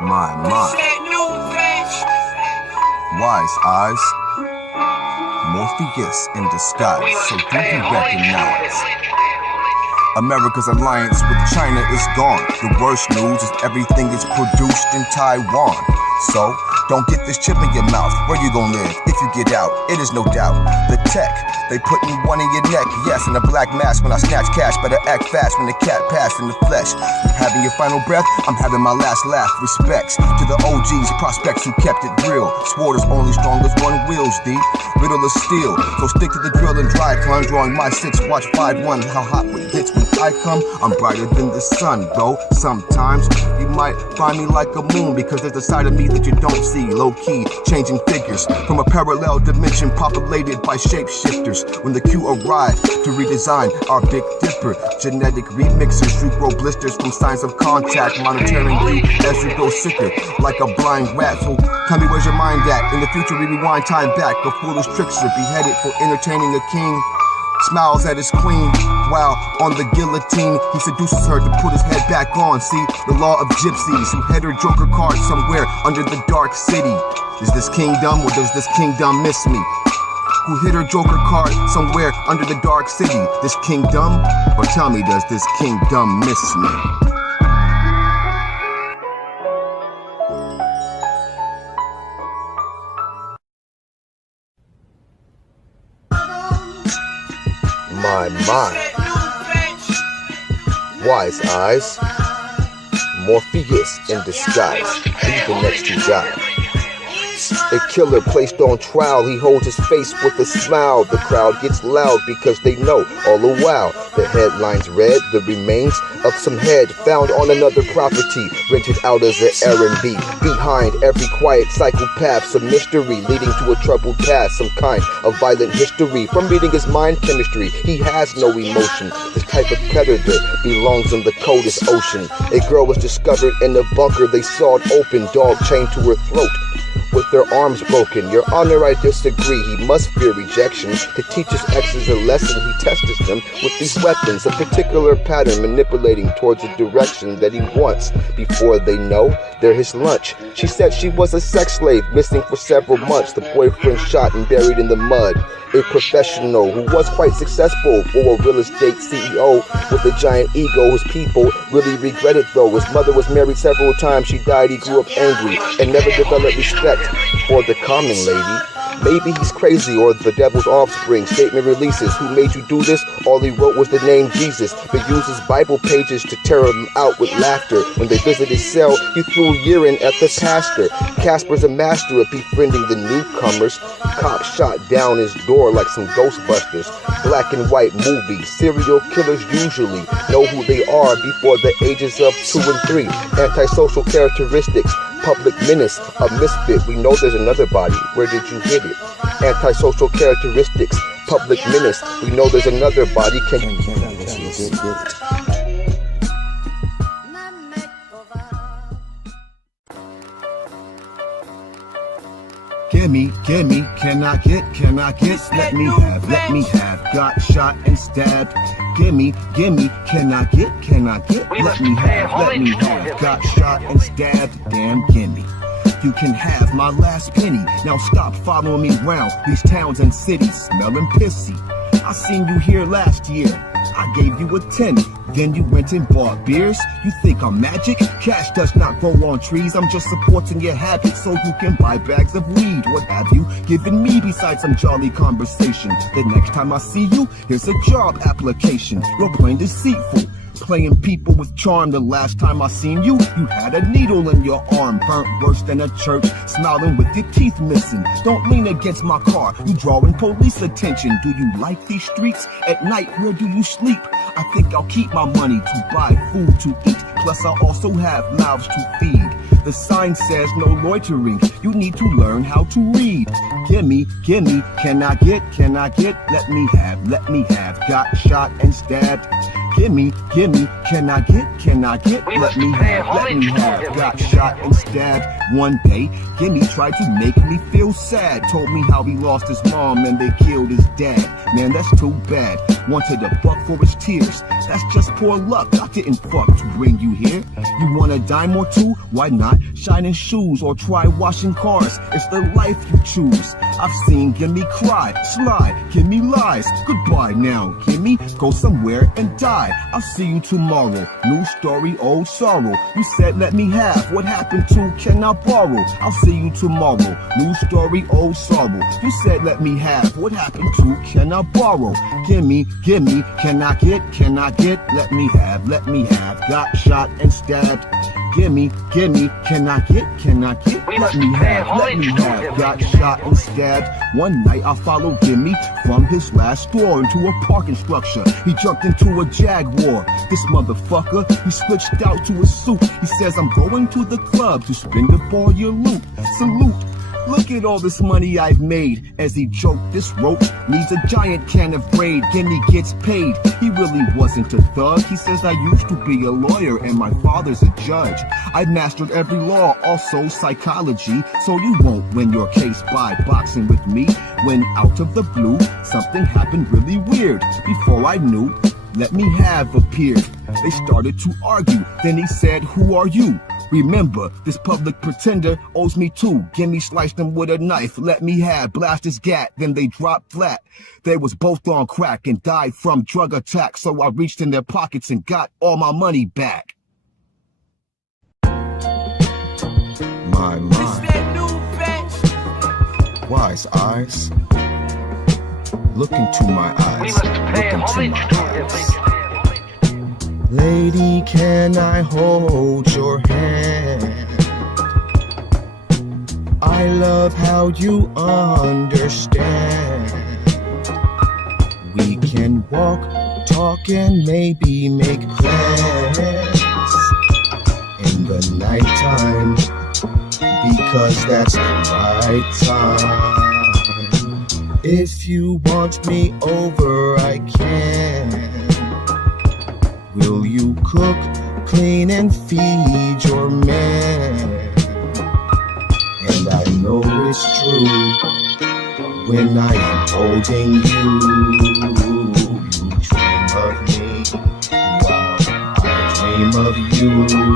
My. Wise eyes. Morpheus in disguise, so do you recognize? America's alliance with China is gone. The worst news is everything is produced in Taiwan. So, don't get this chip in your mouth. Where you gon' live if you get out? It is no doubt. The tech, they putting one in your neck. Yes, in a black mask when I snatch cash. Better act fast when the cat passed in the flesh. You having your final breath? I'm having my last laugh. Respects to the OGs, prospects who kept it real. Sword is only strong as one wields, D. Riddle is steel. So stick to the drill and dry clun. Drawing my 6, watch 5-1. How hot it gets when I come. I'm brighter than the sun, though. Sometimes you might find me like a moon because there's a side of me that you don't see. Low-key, changing figures from a parallel dimension populated by shapeshifters. When the cue arrived to redesign our Big Dipper, genetic remixers, you grow blisters from signs of contact, monitoring you as you go sicker, like a blind rat. So tell me, where's your mind at? In the future, we rewind time back. A foolish trickster beheaded for entertaining a king. Smiles at his queen, while on the guillotine, he seduces her to put his head back on. See, the law of gypsies who head her joker card somewhere under the dark city. Is this kingdom or does this kingdom miss me? Who hid her joker card somewhere under the dark city? This kingdom? Or tell me, does this kingdom miss me? My. Wise eyes. Morpheus in disguise. He's the next to die. A killer placed on trial, he holds his face with a smile. The crowd gets loud because they know all the while. The headlines read, the remains of some head found on another property, rented out as an R&B. Behind every quiet psychopath, some mystery leading to a troubled past, some kind of violent history. From reading his mind chemistry, he has no emotion. This type of predator belongs in the coldest ocean. A girl was discovered in a bunker, they sawed open, dog chained to her throat with their arms broken. Your Honor, I disagree. He must fear rejection. To teach his exes a lesson, he tests them with these weapons, a particular pattern manipulating towards a direction that he wants. Before they know, they're his lunch. She said she was a sex slave, missing for several months. The boyfriend shot and buried in the mud. A professional who was quite successful for a real estate CEO with a giant ego. His people really regret it though. His mother was married several times. She died. He grew up angry and never developed respect for the common lady. Maybe he's crazy or the devil's offspring. Statement releases, who made you do this? All he wrote was the name Jesus, but uses Bible pages to tear him out with laughter. When they visit his cell, he threw urine at the pastor. Casper's a master of befriending the newcomers. Cops shot down his door like some Ghostbusters. Black and white movie. Serial killers usually know who they are before the ages of 2 and 3. Antisocial characteristics. Public menace, a misfit. We know there's another body. Where did you hit it? Antisocial characteristics. Public menace. We know there's another body. Can you get it? Gimme, gimme, can I get, let me have, got shot and stabbed. Gimme, gimme, can I get, let me have, got shot and stabbed. Damn, gimme. You can have my last penny. Now stop following me round these towns and cities, smelling pissy. I seen you here last year. I gave you a 10, then you went and bought beers. You think I'm magic? Cash does not grow on trees. I'm just supporting your habits so you can buy bags of weed. What have you given me besides some jolly conversation? The next time I see you, here's a job application. You're plain deceitful, playing people with charm. The last time I seen you, you had a needle in your arm, burnt worse than a church, smiling with your teeth missing. Don't lean against my car, you drawing police attention. Do you like these streets? At night, where do you sleep? I think I'll keep my money to buy food to eat. Plus I also have mouths to feed. The sign says no loitering. You need to learn how to read. Gimme, gimme, can I get, let me have, got shot and stabbed. Gimme, gimme, can I get, let me have, got shot and stabbed. One day, Gimme tried to make me feel sad. Told me how he lost his mom and they killed his dad. Man, that's too bad. wanted a buck for his tears. That's just poor luck, I didn't fuck to bring you here. You want a dime or two? Why not? Shining shoes or try washing cars. It's the life you choose. I've seen Gimme cry, slide, Gimme lies. Goodbye now, Gimme, go somewhere and die. I'll see you tomorrow, new story, old sorrow. You said let me have, what happened to can I borrow? I'll see you tomorrow, new story, old sorrow. You said let me have, what happened to can I borrow? Gimme, gimme, can I get, let me have, got shot and stabbed. Gimme, gimme, can I get, let me have, got shot and stabbed. One night I followed Gimme from his last store into a parking structure. He jumped into a Jaguar. This motherfucker, he switched out to a suit. He says, I'm going to the club to spend up all your loot. Salute. Look at all this money I've made. As he joked, this roach needs a giant can of braid. Gimme gets paid. He really wasn't a thug. He says I used to be a lawyer and my father's a judge. I mastered every law, also psychology. So you won't win your case by boxing with me. When out of the blue, something happened really weird. Before I knew, let me have appeared. They started to argue. Then he said, who are you? Remember, this public pretender owes me two. Gimme sliced him with a knife, let me have, blast his gat, then they dropped flat. They was both on crack and died from drug attack, so I reached in their pockets and got all my money back. My mind, wise eyes, look into my eyes, look into my eyes. Lady, can I hold your hand? I love how you understand. We can walk, talk, and maybe make plans in the nighttime, because that's the right time. If you want me over, I can. Will you cook, clean, and feed your man? And I know it's true when I am holding you. You dream of me while I dream of you too.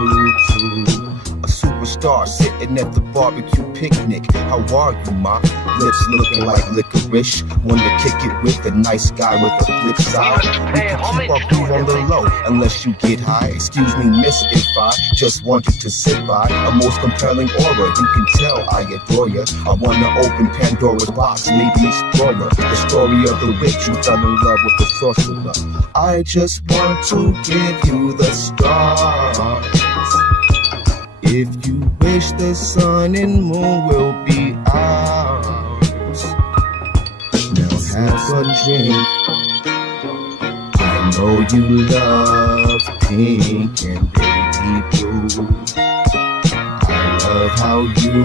A superstar sitting at the barbecue picnic. How are you, ma? Lips looking like licorice. Wanna kick it with a nice guy with a flip side. We can keep our groove on the low unless you get high. Excuse me, miss, if I just wanted to sit by a most compelling aura. You can tell I adore ya. I wanna open Pandora's box, maybe explore her. The story of the witch who fell in love with the sorcerer. I just want to give you the stars. If you wish, the sun and moon will be ours. Now have a drink. I know you love pink and baby blue. I love how you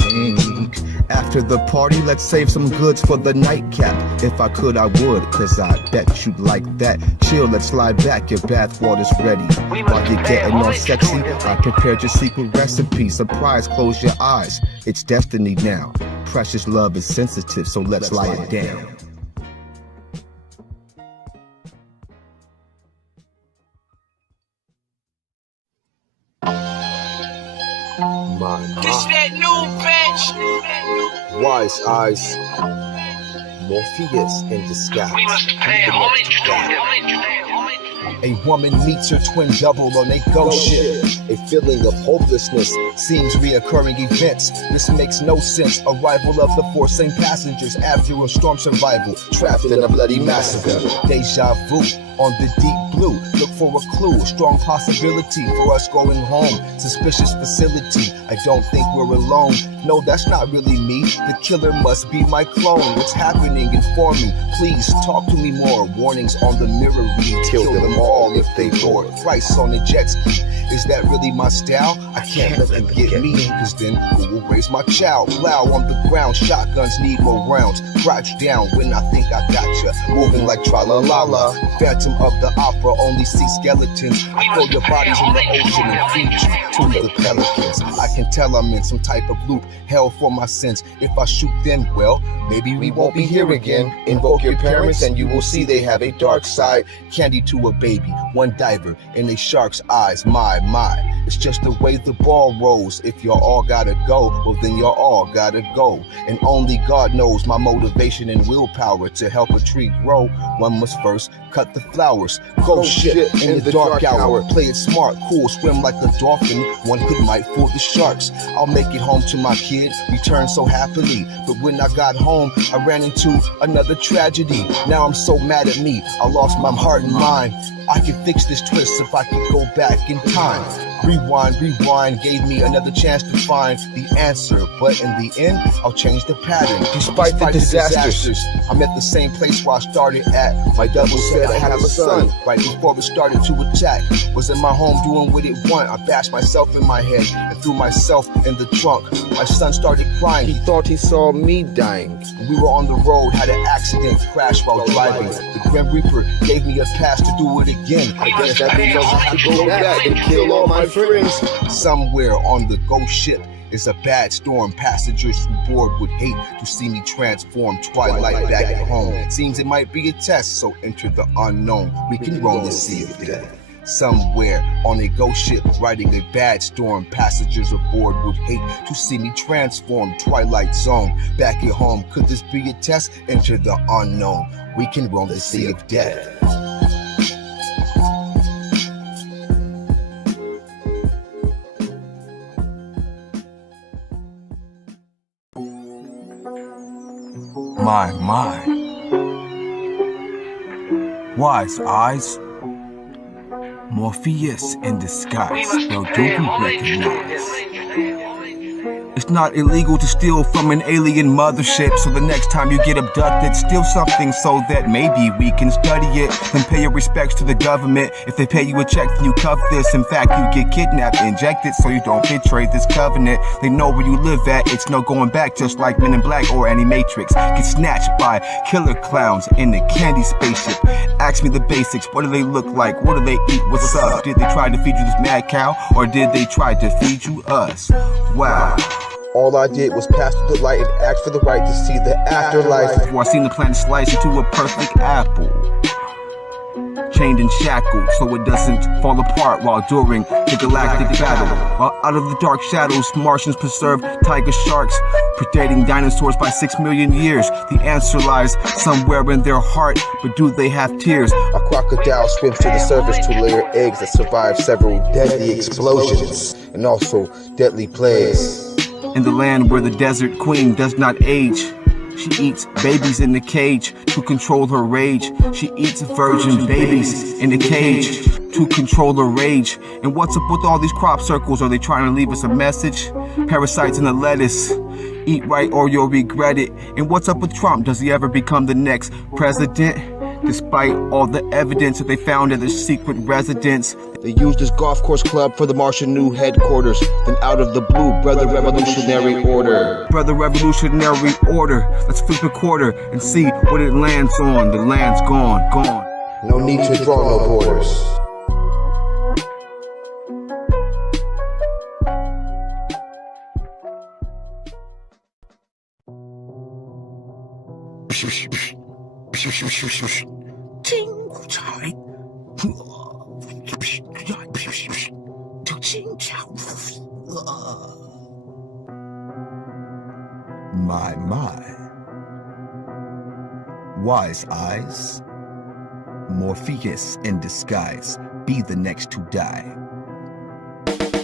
think. After the party, let's save some goods for the nightcap. If I could, I would, cause I bet you'd like that. Chill, let's slide back, your bathwater's ready. While you're getting all sexy, I prepared your secret recipe. Surprise, close your eyes, it's destiny now. Precious love is sensitive, so let's lie it down. My This that new bitch. wise eyes, Morpheus in disguise. We must pay homage to him. A woman meets her twin double on a ghost ship. A feeling of hopelessness seems reoccurring events. This makes no sense. Arrival of the four same passengers after a storm survival, trapped in a bloody massacre. Deja vu on the deep blue. Look for a clue, a strong possibility for us going home. Suspicious facility, I don't think we're alone. No, that's not really me. The killer must be my clone. What's happening? Inform me. Please talk to me more. Warnings on the mirror read. Kill them all if they board. Price on the jet ski. Is that really my style? I can't let them get me, cause then who will raise my child? Plow on the ground, shotguns need more rounds. Crouch down when I think I gotcha. Moving like tra-la-la-la. Phantom Phantom of the Opera, only see skeletons. I throw your bodies in the ocean and feed you to the pelicans. I can tell I'm in some type of loop, hell for my sins. If I shoot them, well, maybe we won't be here again. Invoke your parents and you will see they have a dark side. Candy to a baby, one diver in a shark's eyes. My, it's just the way the ball rolls. If y'all all gotta go, well then y'all all gotta go. And only God knows my motivation and willpower. To help a tree grow, one must first cut the flowers. Go ship in the dark hour. Play it smart, cool, swim like a dolphin. One could might fool the sharks. I'll make it home to my kid, return so happily. But when I got home, I ran into another tragedy. Now I'm so mad at me, I lost my heart and mind. I could fix this twist if I could go back in time. Rewind, gave me another chance to find the answer. But in the end, I'll change the pattern. Despite the disasters, I'm at the same place where I started at. My devil said I have a son. Right before it started to attack, was in my home doing what it want. I bashed myself in my head and threw myself in the trunk. My son started crying, he thought he saw me dying. We were on the road, had an accident, crashed while driving. The Grim Reaper gave me a pass to do it again. I guess that means I'll have to go back and kill all my friends. Somewhere on the ghost ship is a bad storm. Passengers who board would hate to see me transform. Twilight back at home. Seems it might be a test, so enter the unknown. We can roll the sea of death. Somewhere on a ghost ship riding a bad storm. Passengers aboard would hate to see me transform. Twilight zone back at home. Could this be a test? Enter the unknown. We can roll the sea of death. My. Wise eyes. Morpheus in disguise. Well, do you recognize? It's not illegal to steal from an alien mothership, so the next time you get abducted, steal something so that maybe we can study it. Then pay your respects to the government. If they pay you a check, then you cuff this. In fact, you get kidnapped, injected, so you don't betray this covenant. They know where you live at, it's no going back, just like Men in Black or Animatrix. Get snatched by killer clowns in a candy spaceship. Ask me the basics, what do they look like, what do they eat, what's up? Did they try to feed you this mad cow, or did they try to feed you us? Wow. All I did was pass through the light and ask for the right to see the afterlife. Before I seen the planet slice into a perfect apple, chained and shackled so it doesn't fall apart while during the galactic battle. While out of the dark shadows, Martians preserve tiger sharks, predating dinosaurs by 6 million years. The answer lies somewhere in their heart, but do they have tears? A crocodile swims to the surface to lay her eggs that survive several deadly explosions and also deadly plagues. In the land where the desert queen does not age, she eats babies in the cage to control her rage. She eats virgin babies in a cage to control her rage. And what's up with all these crop circles? Are they trying to leave us a message? Parasites in the lettuce. Eat right or you'll regret it. And what's up with Trump? Does he ever become the next president? Despite all the evidence that they found at their secret residence. They used this golf course club for the Martian new headquarters. Then out of the blue, Brother Revolutionary Order. Brother Revolutionary Order. Let's flip a quarter and see what it lands on. The land's gone. No need to draw no borders. My. Wise eyes. Morpheus in disguise. Be the next to die.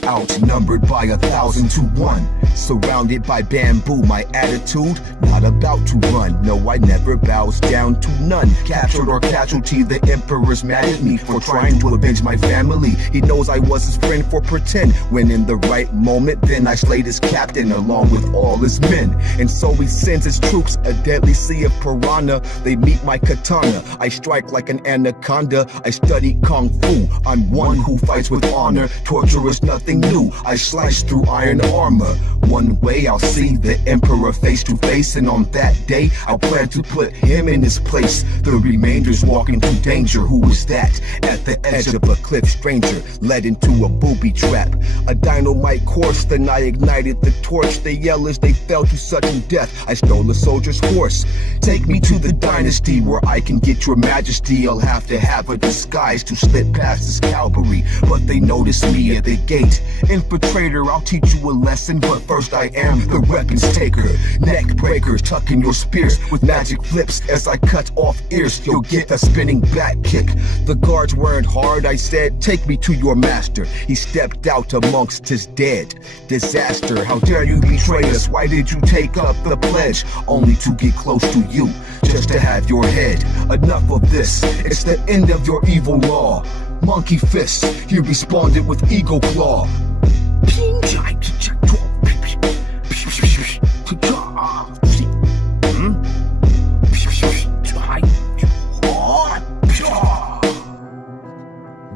Outnumbered by 1,000 to 1. Surrounded by bamboo, my attitude, not about to run. No, I never bows down to none. Captured or casualty, the emperor's mad at me for trying to avenge my family. He knows I was his friend for pretend. When in the right moment, then I slayed his captain along with all his men. And so he sends his troops, a deadly sea of piranha. They meet my katana, I strike like an anaconda. I study kung fu, I'm one who fights with honor. Torture is nothing knew I sliced through iron armor. One way I'll see the Emperor face to face, and on that day I'll plan to put him in his place. The remainder's walking to danger. Who was that? At the edge of a cliff, stranger led into a booby trap. A dynamite course, then I ignited the torch. They yell as they fell to sudden death. I stole a soldier's horse. Take me to the dynasty where I can get your majesty. I'll have to have a disguise to slip past this cavalry, but they notice me at the gate. Infiltrator, I'll teach you a lesson, but first I am the weapons taker. Neck breaker, tucking your spears with magic flips. As I cut off ears, you'll get a spinning back kick. The guards weren't hard, I said, take me to your master. He stepped out amongst his dead. Disaster, how dare you betray us? Why did you take up the pledge? Only to get close to you, just to have your head. Enough of this, it's the end of your evil law. Monkey fist, he responded with eagle claw.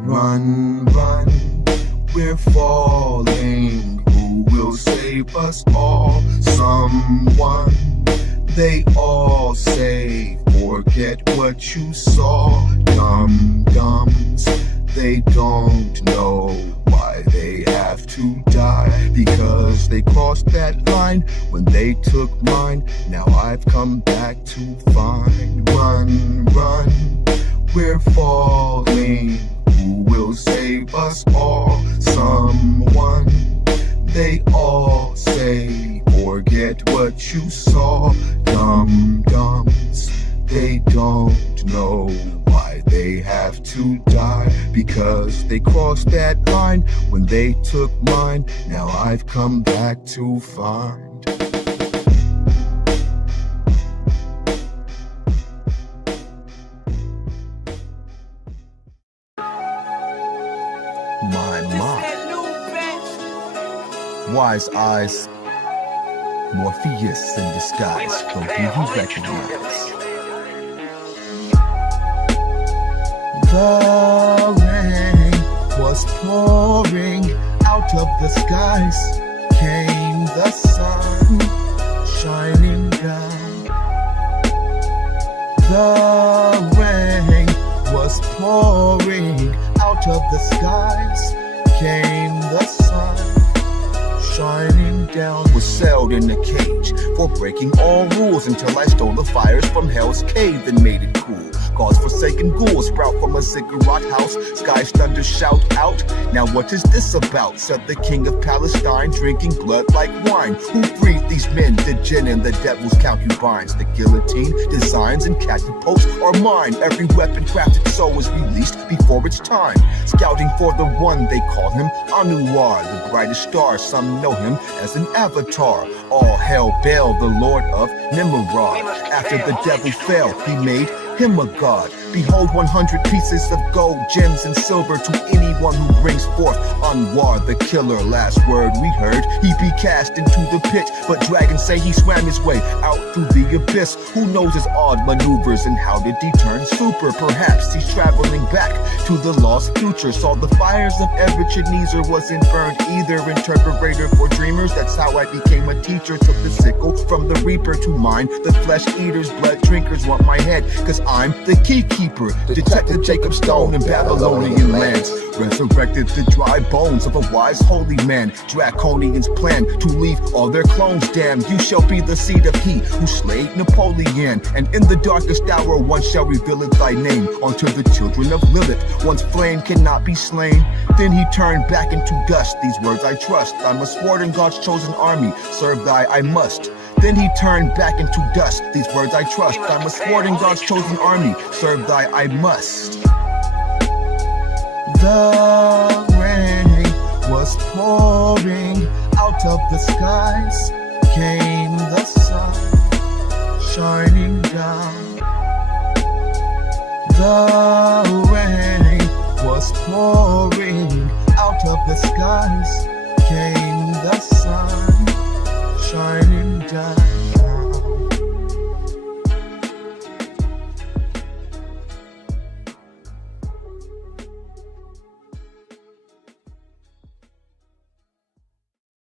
Run, run, we're falling. Who will save us all? Someone. They all say, forget what you saw. Dum-dums, they don't know why they have to die, because they crossed that line when they took mine. Now I've come back to find. Run, run, we're falling. Who will save us all? Someone. They all say, forget what you saw. Dum-dums, they don't know why they have to die, because they crossed that line when they took mine. Now I've come back to find. My mom. Wise eyes, Morpheus in disguise. Don't you recognize? The rain was pouring out of the skies. Came the sun shining down. The rain was pouring out of the skies. Came the sun shining down. Was sailed in a cage for breaking all rules, until I stole the fires from Hell's Cave and made it cool. Cause forsaken ghouls sprout from a ziggurat house. Sky's thunder shout out, now what is this about? Said the king of Palestine, drinking blood like wine. Who breathed these men, the jinn and the devil's concubines? The guillotine, designs and catapults are mine. Every weapon crafted so is released before its time. Scouting for the one, they call him Anuar, the brightest star. Some know him as an avatar. All hail Baal, the lord of Nimrod. After the devil fell, he made him a god. Behold 100 pieces of gold, gems, and silver to anyone who brings forth Anwar the killer. Last word we heard, he be cast into the pit, but dragons say he swam his way out through the abyss. Who knows his odd maneuvers, and how did he turn super? Perhaps he's traveling back to the lost future. Saw the fires of Nebuchadnezzar, wasn't burned either. Interpreter for dreamers, that's how I became a teacher. Took the sickle from the reaper to mine. The flesh eaters, blood drinkers want my head, cause I'm the key keeper. Detected Jacob Stone in Babylonian lands. Resurrected the dry bones of a wise holy man. Draconian's plan to leave all their clones damned. You shall be the seed of he who slayed Napoleon, and in the darkest hour one shall reveal it thy name unto the children of Lilith. Once flame cannot be slain, then he turned back into dust. These words I trust, I'm a sword in God's chosen army. Serve thy I must. Then he turned back into dust. These words I trust, I'm a sword in God's chosen army. Serve thy I must. The rain was pouring out of the skies. Came the sun shining down.